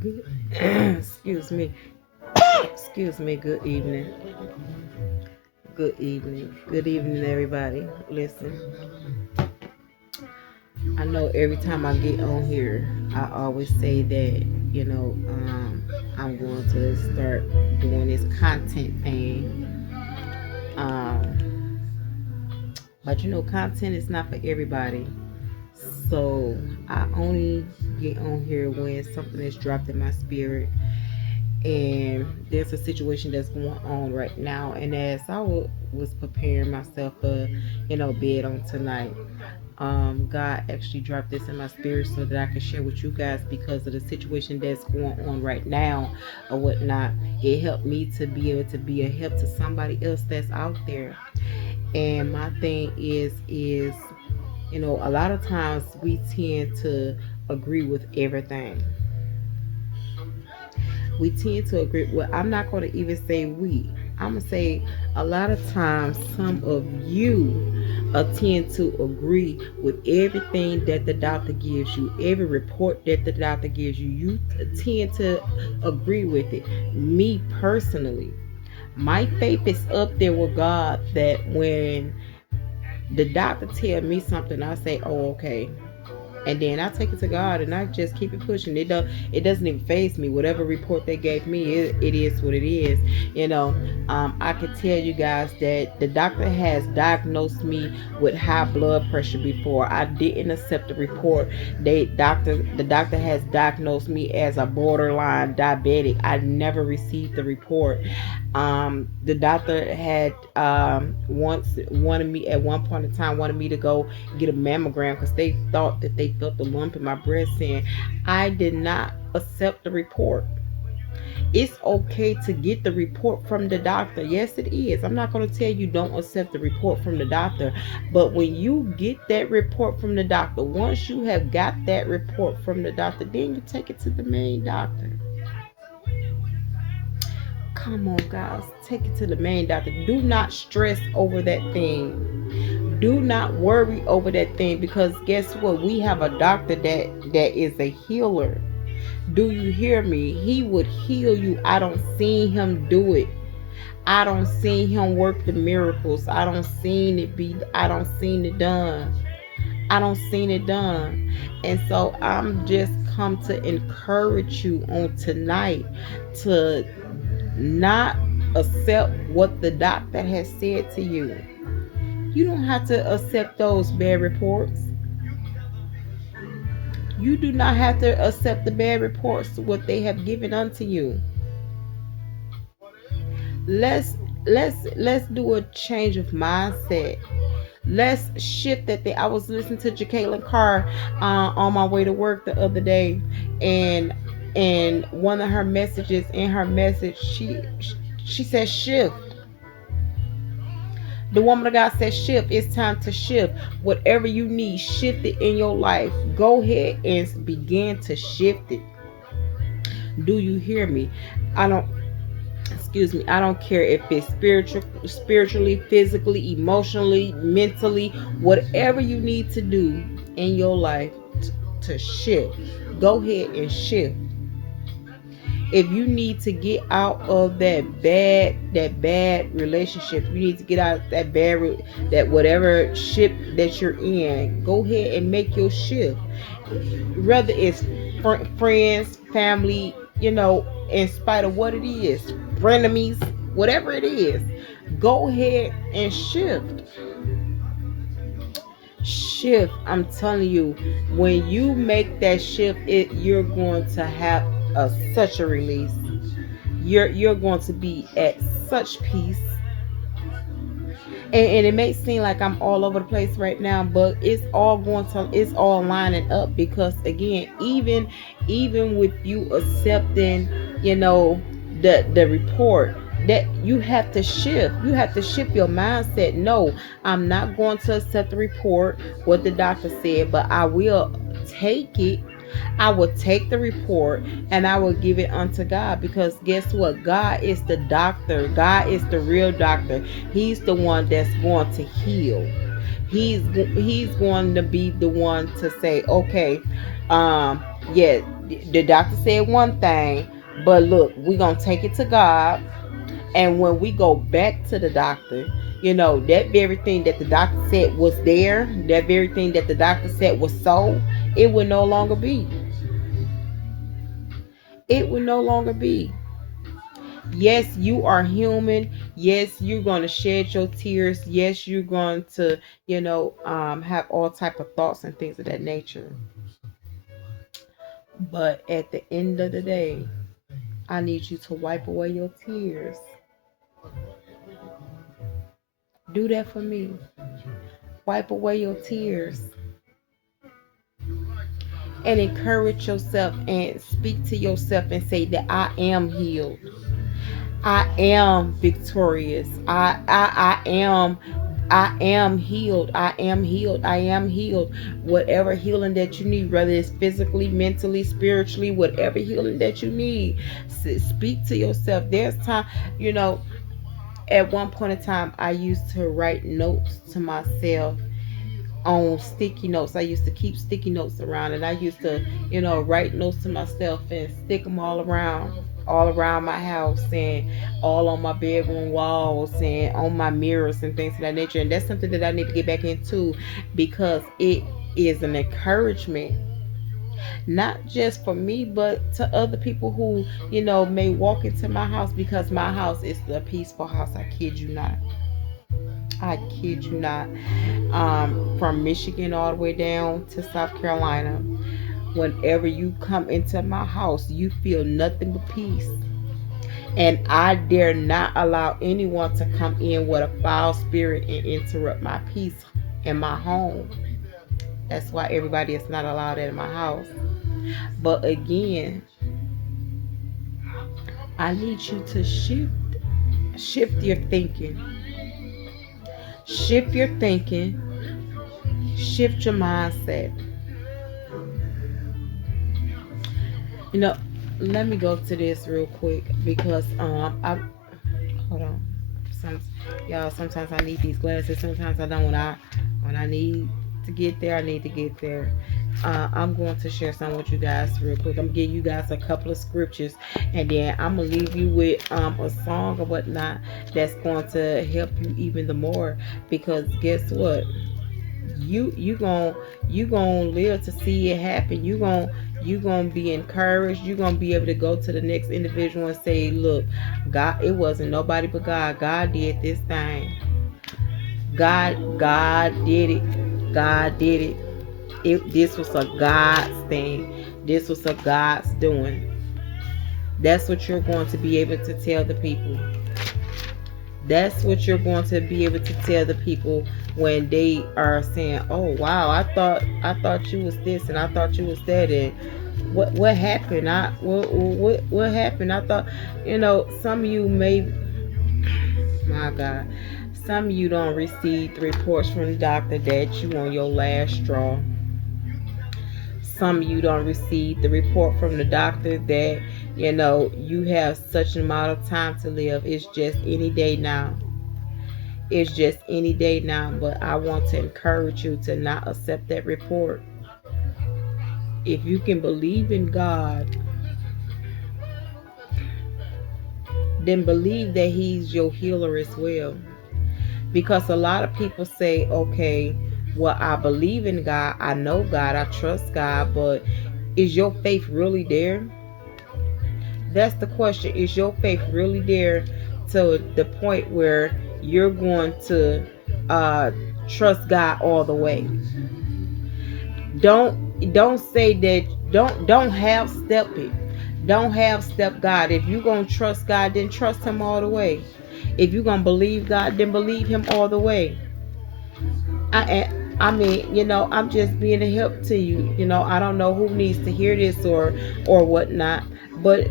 Good, excuse me. Excuse me. Good evening. Good evening. Good evening, everybody. Listen, I know every time I get on here, I always say that, I'm going to start doing this content thing. Um, but content is not for everybody. So I only get on here when something is dropped in my spirit, and there's a situation that's going on right now. And as was preparing myself for, bed on tonight, God actually dropped this in my spirit so that I could share with you guys because of the situation that's going on right now or whatnot. It helped me to be able to be a help to somebody else that's out there. And my thing is, a lot of times we tend to agree with everything. We tend to agree. Well, I'm not going to even say we. I'm going to say a lot of times some of you tend to agree with everything that the doctor gives you, every report that the doctor gives you. You tend to agree with it. Me personally, my faith is up there with God that when the doctor tell me something, I say, "Oh, okay." And then I take it to God and I just keep it pushing. It doesn't even phase me. Whatever report they gave me, it is what it is. You know, I could tell you guys that the doctor has diagnosed me with high blood pressure before. I didn't accept the report. The doctor has diagnosed me as a borderline diabetic. I never received the report. The doctor had once wanted me at one point in time wanted me to go get a mammogram because they thought that they felt a lump in my breast, and I did not accept the report. It's okay to get the report from the doctor. Yes, it is. I'm not going to tell you don't accept the report from the doctor, but when you get that report from the doctor, once you have got that report from the doctor, then you take it to the main doctor. Come on, guys. Take it to the main doctor. Do not stress over that thing. Do not worry over that thing because guess what? We have a doctor that is a healer. Do you hear me? He would heal you. I don't see him do it. I don't see him work the miracles. I don't seen it done. I don't seen it done. And so I'm just come to encourage you on tonight to not accept what the doctor has said to you. You don't have to accept those bad reports. You do not have to accept the bad reports what they have given unto you. Let's let's do a change of mindset. Let's shift that thing. I was listening to Jacqueline Carr on my way to work the other day, and one of her messages in her message, she said shift. The woman of God said shift. It's time to shift. Whatever you need, shift it in your life. Go ahead and begin to shift it. Do you hear me? I don't excuse me, I don't care if it's spiritually, physically, emotionally, mentally, whatever you need to do in your life to shift. Go ahead and shift. If you need to get out of that bad relationship, you need to get out of that whatever ship that you're in, go ahead and make your shift. Whether it's friends, family, in spite of what it is, frenemies, whatever it is, go ahead and shift. I'm telling you, when you make that shift, you're going to have such a release. You're going to be at such peace. And it may seem like I'm all over the place right now, but it's all lining up because again, even with you accepting, the report, that you have to shift your mindset. No, I'm not going to accept the report what the doctor said, but I will take it. I will take the report and I will give it unto God, because guess what? God is the doctor. God is the real doctor. He's the one that's going to heal. He's going to be the one to say, okay, yeah, the doctor said one thing, but look, we're gonna take it to God. And when we go back to the doctor, that very thing that the doctor said was there, that very thing that the doctor said was so, it will no longer be. It will no longer be. Yes, you are human. Yes, you're going to shed your tears. Yes, you're going to, have all type of thoughts and things of that nature. But at the end of the day, I need you to wipe away your tears. Do that for me. Wipe away your tears and encourage yourself and speak to yourself and say that I am healed. I am victorious. I am healed. I am healed. I am healed. Whatever healing that you need, whether it's physically, mentally, spiritually, whatever healing that you need, speak to yourself. There's time, at one point in time, I used to write notes to myself on sticky notes. I used to keep sticky notes around, and I used to, write notes to myself and stick them all around my house and all on my bedroom walls and on my mirrors and things of that nature. And that's something that I need to get back into because it is an encouragement, not just for me, but to other people who, may walk into my house, because my house is a peaceful house. I kid you not. I kid you not. From Michigan all the way down to South Carolina. Whenever you come into my house, you feel nothing but peace. And I dare not allow anyone to come in with a foul spirit and interrupt my peace in my home. That's why everybody is not allowed in my house. But again, I need you to shift your thinking. Shift your thinking. Shift your mindset. You know, let me go to this real quick because I hold on. Some y'all, sometimes I need these glasses. Sometimes I don't. When I need to get there, I need to get there. I'm going to share some with you guys real quick. I'm gonna give you guys a couple of scriptures, and then I'm gonna leave you with a song or whatnot that's going to help you even the more. Because guess what? You gonna live to see it happen. You gonna be encouraged. You gonna be able to go to the next individual and say, look, God, it wasn't nobody but God. God did this thing. God did it. God did it. This was a God's thing. This was a God's doing. That's what you're going to be able to tell the people. That's what you're going to be able to tell the people when they are saying, "Oh wow, I thought you was this and I thought you was that, and what happened? What happened? I thought, some of you may, my God, some of you don't receive the reports from the doctor that you on your last straw. Some of you don't receive the report from the doctor that you have such an amount of time to live. It's just any day now. It's just any day now. But I want to encourage you to not accept that report. If you can believe in God, then believe that He's your healer as well. Because a lot of people say, okay, well, I believe in God, I know God, I trust God, but is your faith really there? That's the question. Is your faith really there to the point where you're going to trust God all the way? Don't say that. Don't half step it. Don't half step God. If you're gonna trust God, then trust Him all the way. If you're gonna believe God, then believe Him all the way. I mean, I'm just being a help to you. I don't know who needs to hear this or whatnot, but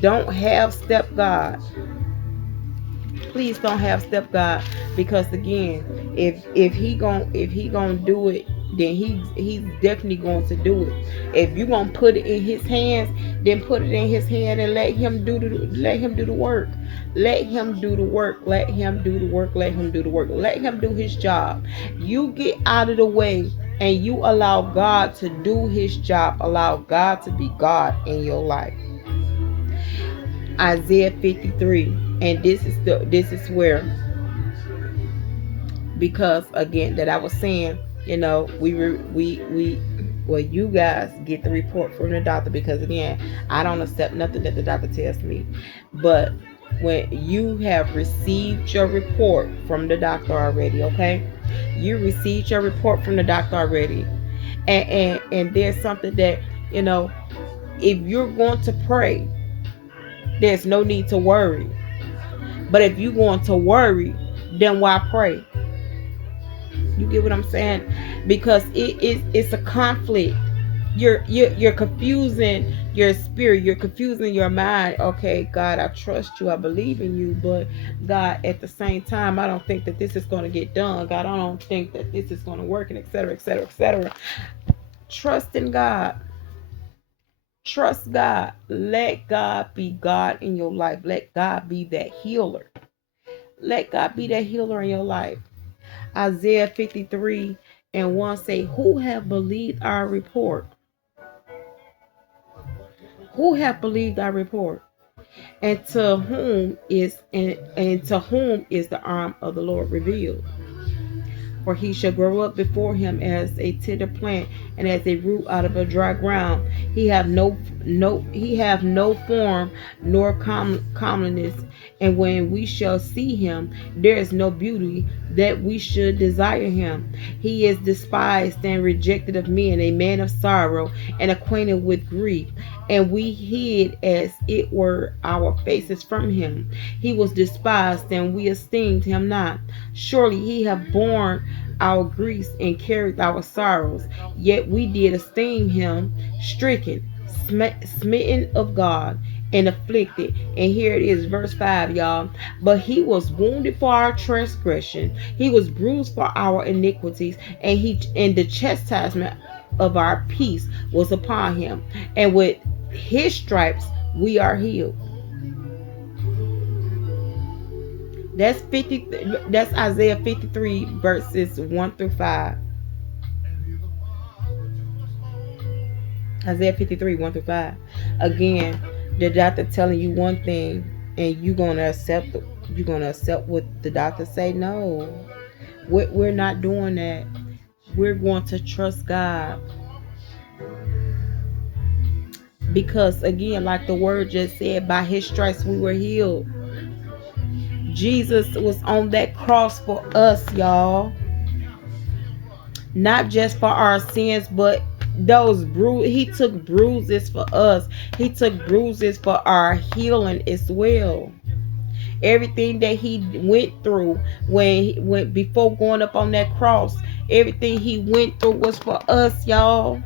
don't half step God. Please don't half step God, because again, if he gonna do it then he's definitely going to do it. If you're gonna put it in his hands, then put it in his hand and let him do the work. Let him do the work. Let him do the work. Let him do the work. Let him do his job. You get out of the way and you allow God to do his job. Allow God to be God in your life. Isaiah 53, and this is where, because again that I was saying, we well, you guys get the report from the doctor, because again, I don't accept nothing that the doctor tells me. But when you have received your report from the doctor already, okay, you received your report from the doctor already, and there's something that, if you're going to pray, there's no need to worry. But if you're going to worry, then why pray? You get what I'm saying? Because it's a conflict. You're confusing your spirit. You're confusing your mind. Okay, God, I trust you. I believe in you. But God, at the same time, I don't think that this is going to get done. God, I don't think that this is going to work, and etc. etc. etc. Trust in God. Trust God. Let God be God in your life. Let God be that healer. Let God be that healer in your life. Isaiah 53 and 1 say, who have believed our report? Who have believed our report? And to whom is the arm of the Lord revealed? For he shall grow up before him as a tender plant, and as a root out of a dry ground. He have no form nor comeliness, and when we shall see him, there is no beauty that we should desire him. He is despised and rejected of men, a man of sorrow and acquainted with grief, and we hid as it were our faces from him. He was despised, and we esteemed him not. Surely he hath borne our griefs and carried our sorrows, yet we did esteem him stricken, smitten of God, and afflicted. And here it is, verse 5, y'all. But he was wounded for our transgression, he was bruised for our iniquities, and the chastisement of our peace was upon him, and with his stripes we are healed. That's Isaiah 53 verses 1 through 5. Isaiah 53 1 through 5. Again, the doctor telling you one thing, and you're gonna accept what the doctor say. No, we're not doing that. We're going to trust God, because again, like the word just said, by his stripes we were healed. Jesus was on that cross for us, y'all. Not just for our sins, but he took bruises for us. He took bruises for our healing as well. Everything that he went through when before going up on that cross, everything he went through was for us, y'all.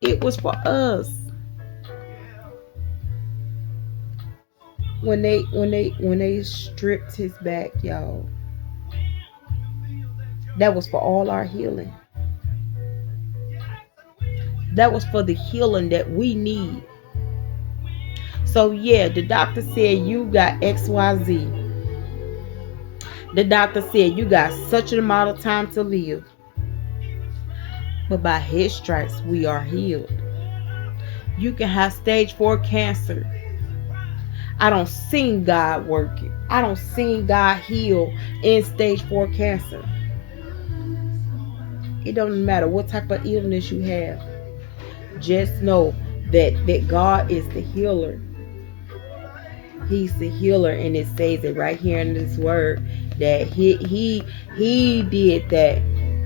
It was for us. When they stripped his back, y'all, that was for all our healing. That was for the healing that we need. So yeah, the doctor said you got XYZ. The doctor said you got such an amount of time to live. But by his stripes we are healed. You can have stage 4 cancer. I don't see God working. I don't see God heal in stage 4 cancer. It doesn't matter what type of illness you have. Just know that God is the healer. He's the healer, and it says it right here in this word that he did that.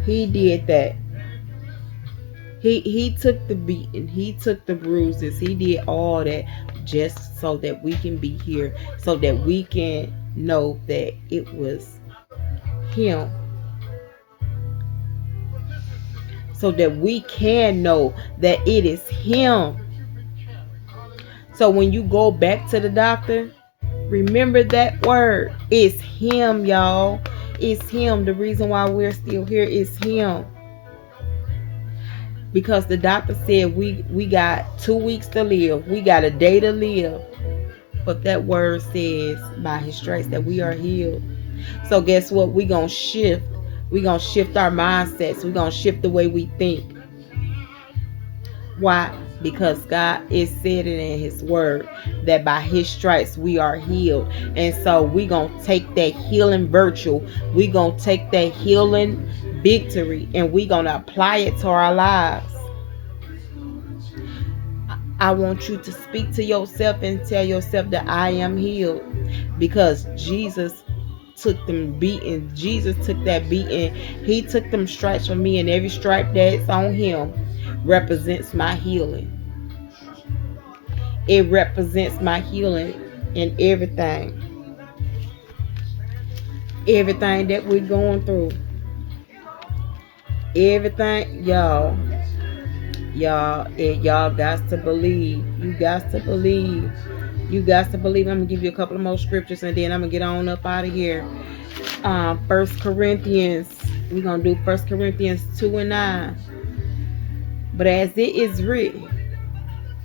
He did that. He took the beating. He took the bruises. He did all that just so that we can be here, so that we can know that it was him. So that we can know that it is him. So when you go back to the doctor, remember that word. It's him, y'all. It's him. The reason why we're still here is him. because the doctor said we got 2 weeks to live, we got a day to live. But that word says by his stripes that we are healed. So guess what? We gonna shift. We gonna shift our mindsets. We gonna shift the way we think. Why? Because God is said it in his word that by his stripes we are healed. And so we gonna take that healing virtue. We gonna take that healing victory and we gonna apply it to our lives. I want you to speak to yourself and tell yourself that I am healed, because Jesus took them beating. Jesus took that beating. He took them stripes from me, and every stripe that's on him represents my healing. It represents my healing in everything. Everything that we're going through. Everything, y'all. Y'all got to believe. You got to believe. You got to believe. I'm gonna give you a couple of more scriptures and then I'm gonna get on up out of here. First Corinthians. We're gonna do First Corinthians 2:9. But as it is written,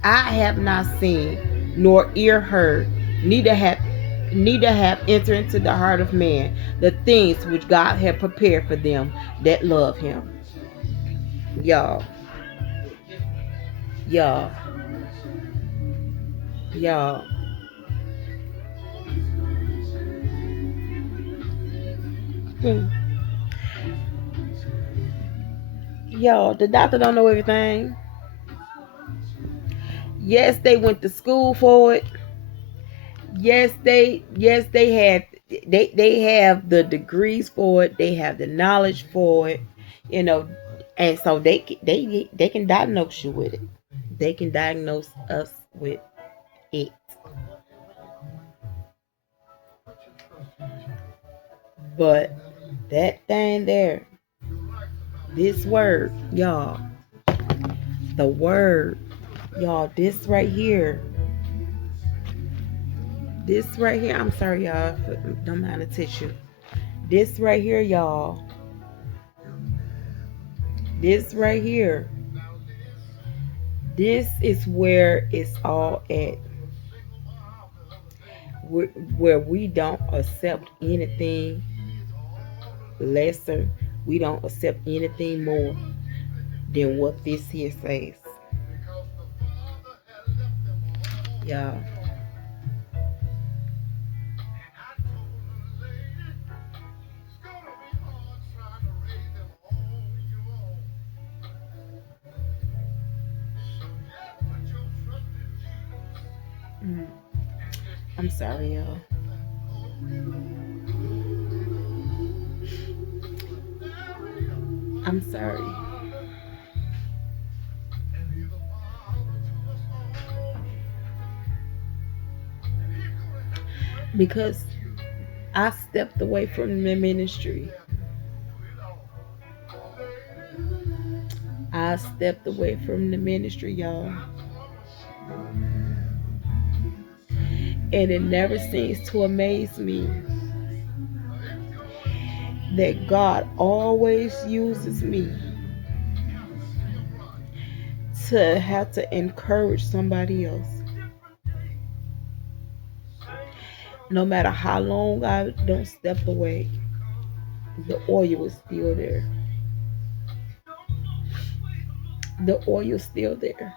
I have not seen, nor ear heard, neither have entered into the heart of man the things which God had prepared for them that love him. Y'all, y'all, y'all. Hmm. Y'all, the doctor don't know everything. Yes, they went to school for it. Yes, they have they have the degrees for it. They have the knowledge for it. You know, and so they can diagnose you with it. They can diagnose us with it. But that thing there, this word, y'all, the word, y'all, this right here, I'm sorry, y'all, don't mind the tissue. This right here, y'all, this right here, this is where it's all at. Where we don't accept anything lesser, we don't accept anything more than what this here says. Y'all. Mm. I'm sorry, y'all. I'm sorry. Because I stepped away from the ministry. I stepped away from the ministry, y'all. And it never seems to amaze me that God always uses me to have to encourage somebody else. No matter how long I don't step away, the oil is still there. The oil is still there.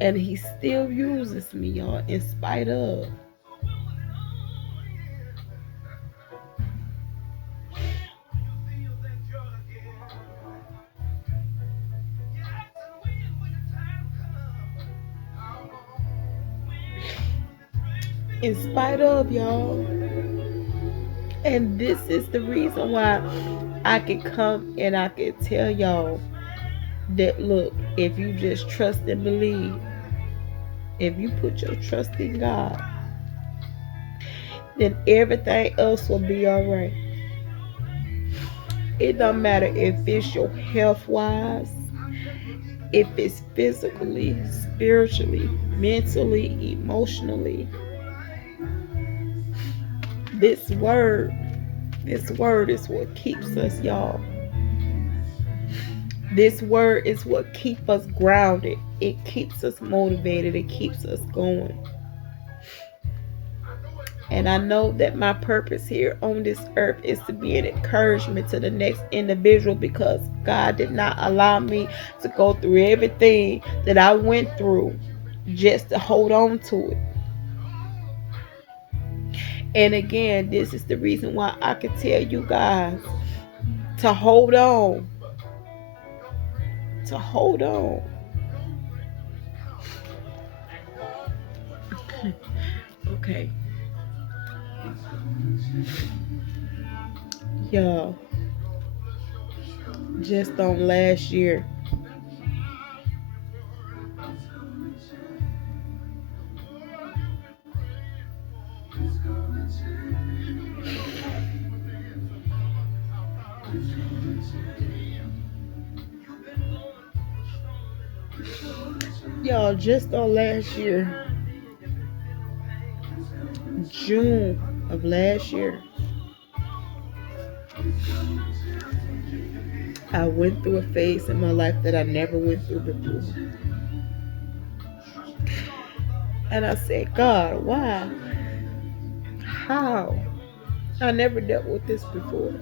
And he still uses me, y'all, in spite of. In spite of, y'all. And this is the reason why I can come and I can tell y'all that, look, if you just trust and believe, if you put your trust in God, then everything else will be all right. It don't matter if it's your health wise, if it's physically, spiritually, mentally, emotionally. This word is what keeps us, y'all. This word is what keeps us grounded. It keeps us motivated. It keeps us going. And I know that my purpose here on this earth is to be an encouragement to the next individual, because God did not allow me to go through everything that I went through just to hold on to it. And again, this is the reason why I can tell you guys to hold on. To hold on. Okay. Y'all, just on last year, y'all, just on last year, June of last year, I went through a phase in my life that I never went through before. And I said, God, why? How? I never dealt with this before.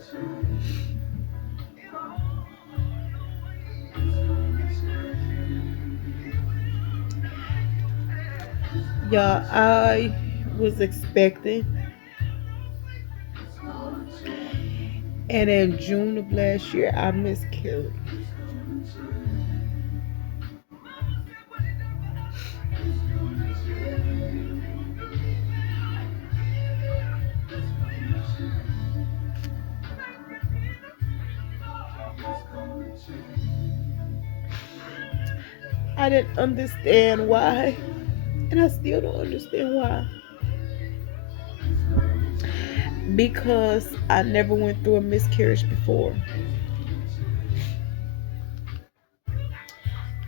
Y'all, I was expecting, and in June of last year, I miscarried. I didn't understand why, and I still don't understand why. Because I never went through a miscarriage before.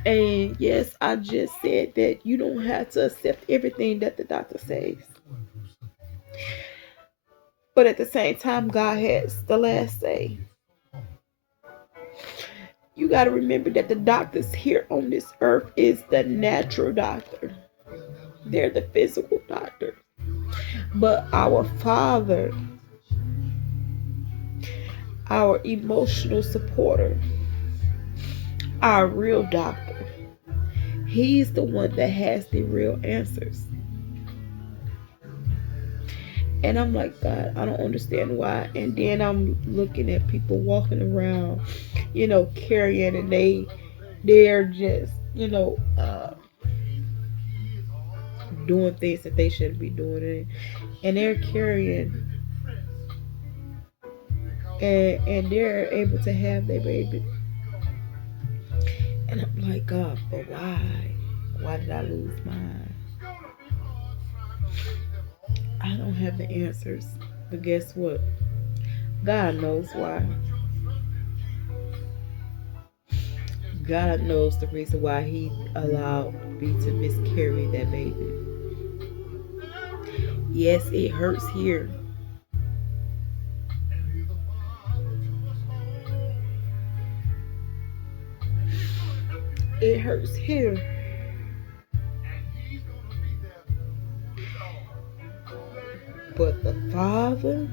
And yes, I just said that you don't have to accept everything that the doctor says. But at the same time, God has the last say. You got to remember that the doctors here on this earth is the natural doctor. They're the physical doctor. But our Father, our emotional supporter, our real doctor, He's the one that has the real answers. And I'm like, God, I don't understand why. And then I'm looking at people walking around, carrying, and they're just, doing things that they shouldn't be doing, and they're carrying, and they're able to have their baby. And I'm like, God, but why? Why did I lose mine? I don't have the answers. But guess what? God knows why. God knows the reason why He allowed me to miscarry that baby. Yes, it hurts here. It hurts here. But the Father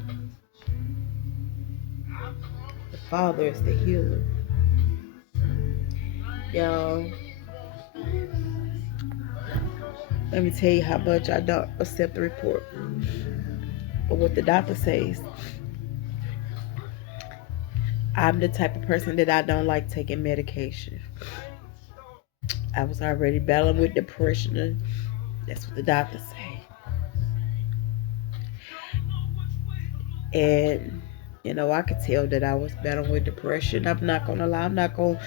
is the healer. Y'all, let me tell you how much I don't accept the report or what the doctor says. I'm the type of person that I don't like taking medication. I was already battling with depression. That's what the doctors say. And I could tell that I was battling with depression. I'm not gonna lie. I'm not gonna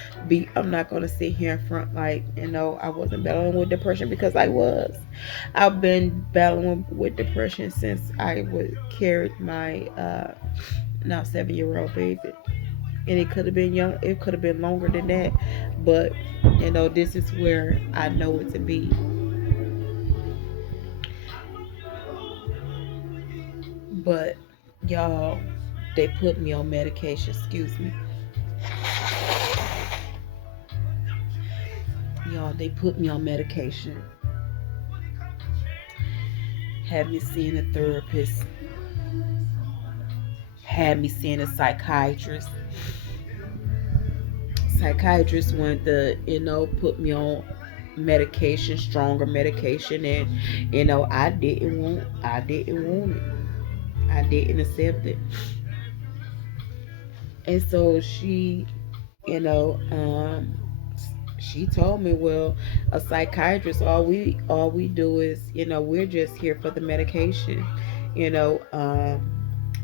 sit here in front like, I wasn't battling with depression, because I was. I've been battling with depression since I would carried my now 7-year-old baby. And it could have been young, it could have been longer than that. But this is where I know it to be. But y'all, they put me on medication, excuse me. They put me on medication, had me seeing a therapist, had me seeing a psychiatrist. Psychiatrist wanted to, put me on medication, stronger medication, and I didn't want it. I didn't accept it. And so you know, um, she told me, well, a psychiatrist, all we do is, we're just here for the medication. You know,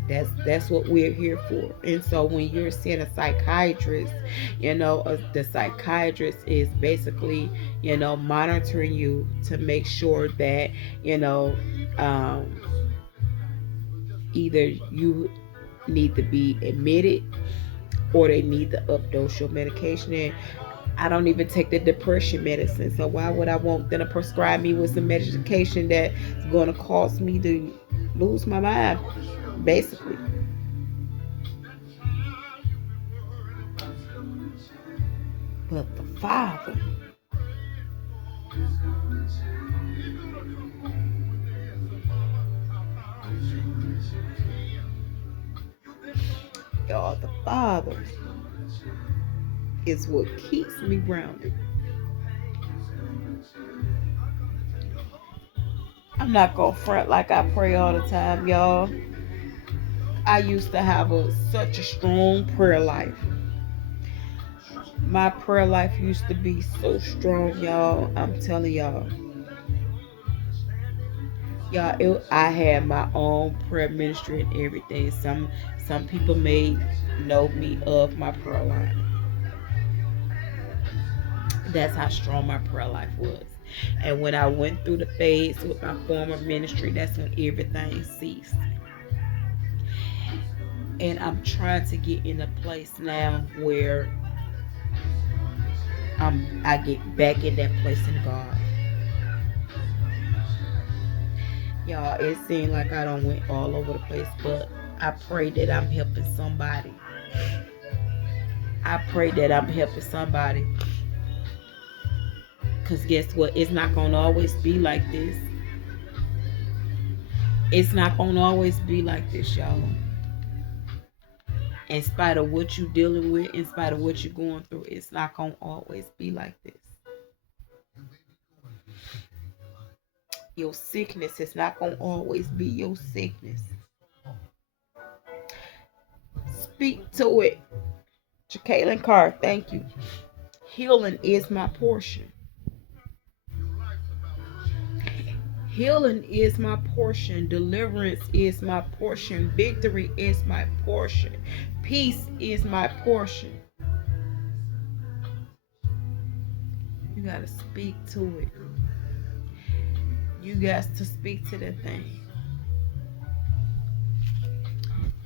that's what we're here for. And so when you're seeing a psychiatrist, the psychiatrist is basically, monitoring you to make sure that, you know, um, either you need to be admitted or they need to updose your medication. And I don't even take the depression medicine. So why would I want them to prescribe me with some medication that's going to cause me to lose my mind, basically? But the Father, y'all, the Father is what keeps me grounded. I'm not gonna front like I pray all the time, y'all. I used to have such a strong prayer life. My prayer life used to be so strong, y'all. I'm telling y'all. I had my own prayer ministry and everything. Some people may know me of my prayer life. That's how strong my prayer life was. And when I went through the phase with my former ministry, that's when everything ceased. And I'm trying to get in a place now where I get back in that place in God. Y'all, it seemed like I don't went all over the place, but I pray that I'm helping somebody. I pray that I'm helping somebody. Because guess what? It's not going to always be like this. It's not going to always be like this, y'all. In spite of what you're dealing with, in spite of what you're going through, it's not going to always be like this. Your sickness is not going to always be your sickness. Speak to it. Jacqueline Carr, thank you. Healing is my portion. Healing is my portion. Deliverance is my portion. Victory is my portion. Peace is my portion. You got to speak to it. You got to speak to that thing.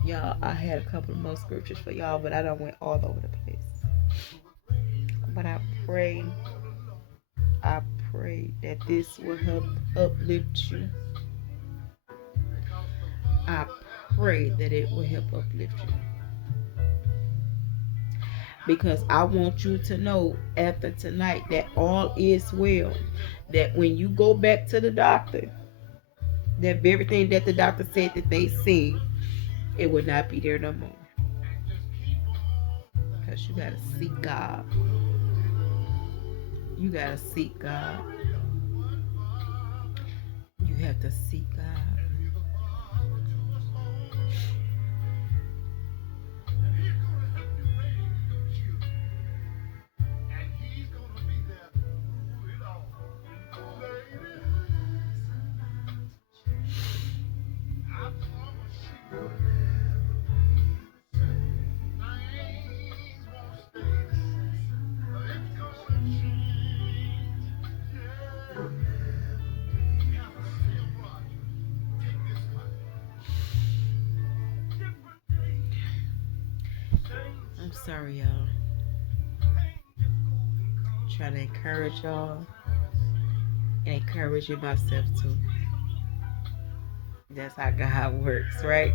Y'all, I had a couple of more scriptures for y'all, but I don't went all over the place. But I pray that this will help uplift you. I pray that it will help uplift you. Because I want you to know after tonight that all is well. That when you go back to the doctor, that very thing that the doctor said that they see, it will not be there no more. Because you got to seek God. You got to seek God. You have to seek God. I'm sorry, y'all. I'm trying to encourage y'all and encouraging myself too. That's how God works, right?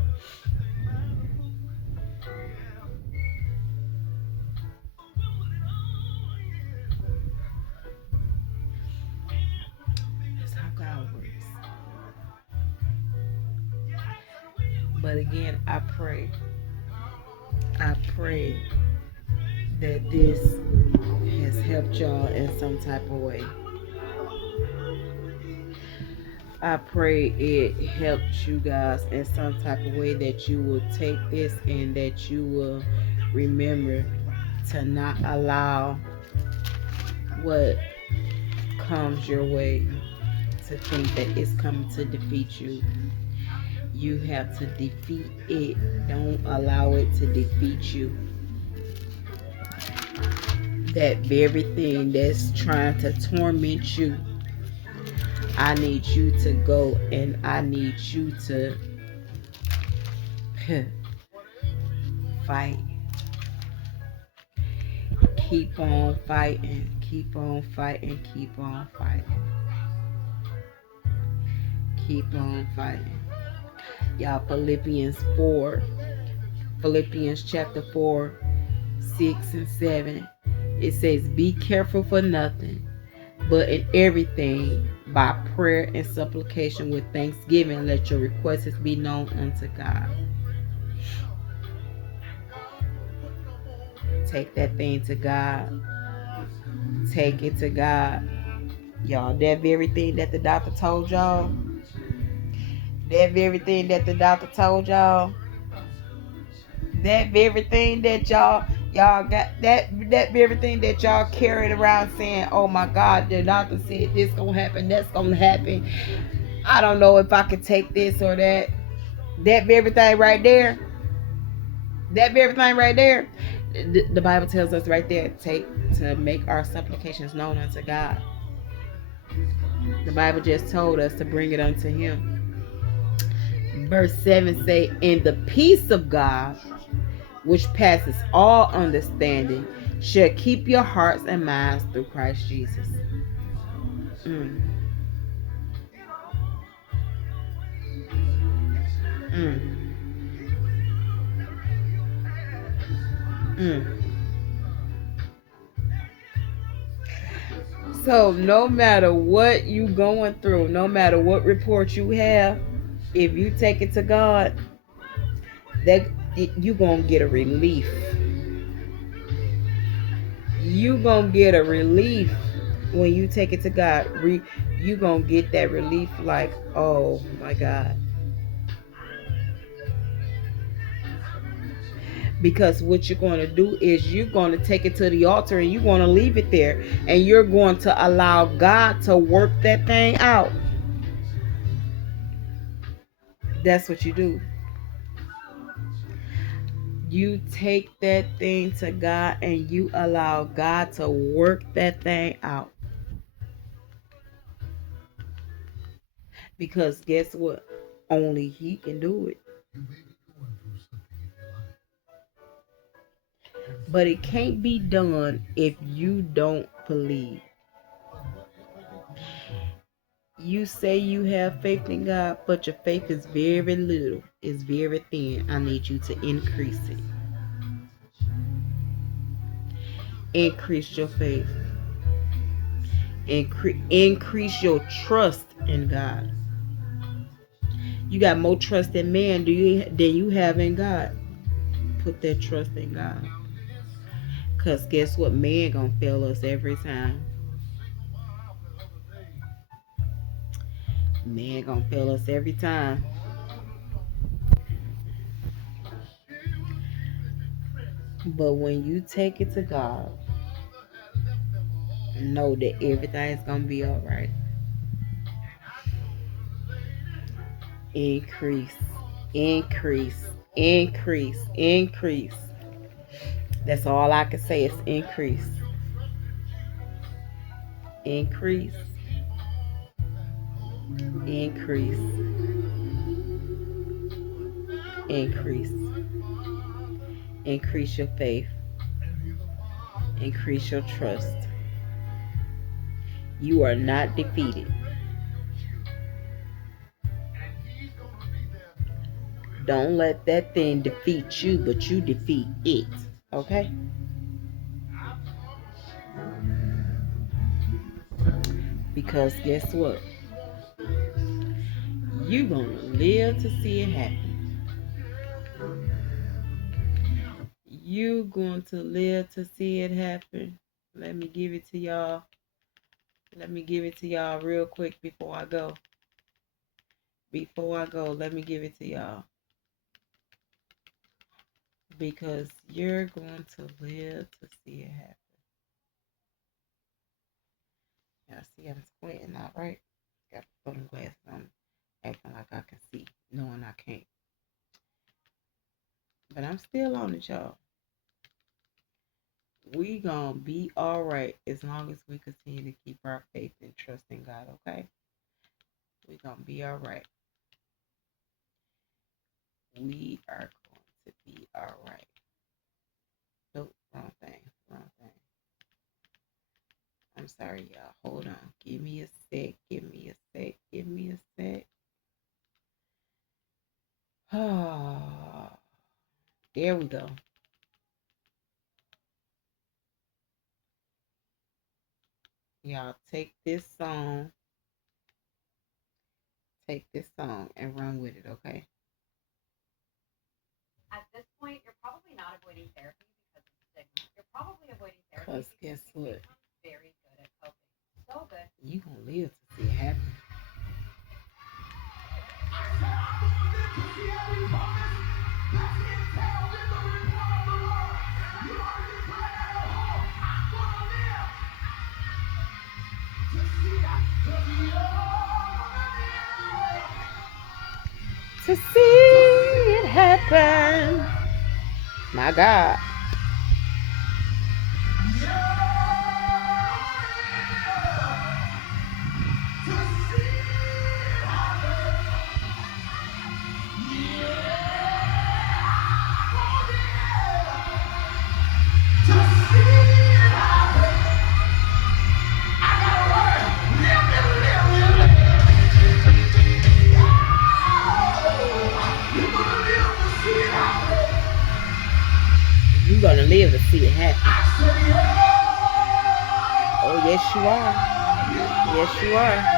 But again, I pray that this has helped y'all in some type of way. I pray it helped you guys in some type of way, that you will take this and that you will remember to not allow what comes your way to think that it's coming to defeat you. You have to defeat it. Don't allow it to defeat you. That very thing that's trying to torment you, I need you to go and I need you to fight. Keep on fighting. Keep on fighting. Keep on fighting. Keep on fighting. Y'all, Philippians chapter 4, 6 and 7. It says, be careful for nothing, but in everything, by prayer and supplication with thanksgiving, let your requests be known unto God. Take that thing to God. Take it to God. Y'all, that very thing that the doctor told y'all, that very thing that the doctor told y'all, that very thing that y'all got, that very thing that y'all carried around saying, oh my God, the doctor said this gonna happen, that's gonna happen, I don't know if I could take this or that. That very thing right there, the Bible tells us right there, to make our supplications known unto God. The Bible just told us to bring it unto him. Verse 7 say, and the peace of God, which passes all understanding, shall keep your hearts and minds through Christ Jesus. Mm. Mm. Mm. So no matter what you going through, no matter what report you have, if you take it to God, that you gonna get a relief. You gonna get a relief when you take it to God. You gonna get that relief like, oh my God. Because what you're going to do is you're going to take it to the altar and you're going to leave it there, and you're going to allow God to work that thing out. That's what you do. You take that thing to God and you allow God to work that thing out. Because guess what? Only he can do it. But it can't be done if you don't believe. You say you have faith in God, but your faith is very little. It's very thin. I need you to increase it. Increase your faith. Increase your trust in God. You got more trust in man than you have in God. Put that trust in God. Because guess what? Man gonna fail us every time. Man gonna fail us every time. But when you take it to God, know that everything's gonna be all right. Increase, increase, increase, increase. That's all I can say is increase. Increase. Increase. Increase. Increase your faith. Increase your trust. You are not defeated. Don't let that thing defeat you, but you defeat it. Okay? Because guess what? You're going to live to see it happen. you going to live to see it happen. Let me give it to y'all. Let me give it to y'all real quick before I go. Before I go, let me give it to y'all. Because you're going to live to see it happen. Y'all see I'm squinting out, right? Got to put them glasses on, acting like I can see, knowing I can't. But I'm still on it, y'all. We gonna be all right as long as we continue to keep our faith and trust in God, okay? We gonna be all right. We are going to be all right. Nope, wrong thing, wrong thing. I'm sorry, y'all. Hold on. Give me a sec. Give me a sec. Give me a sec. Oh, there we go. Y'all take this song and run with it, okay? At this point, you're probably not avoiding therapy because of stigma. You're probably avoiding therapy Because guess because what? you've become very good at coping. So good. You gonna live to see it happen. To see it happen. My God. You're gonna live to see it happen. Oh, yes, you are. Yes, you are.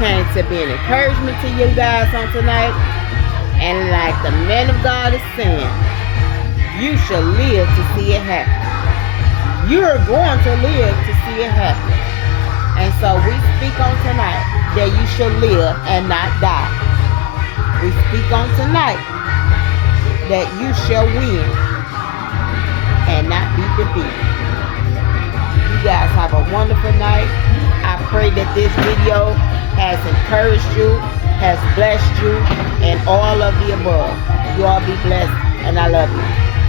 came to be an encouragement to you guys on tonight. And like the man of God is saying, you shall live to see it happen. You're going to live to see it happen. And so we speak on tonight that you shall live and not die. We speak on tonight that you shall win and not be defeated. You guys have a wonderful night. I pray that this video has encouraged you, has blessed you, and all of the above. You all be blessed, and I love you.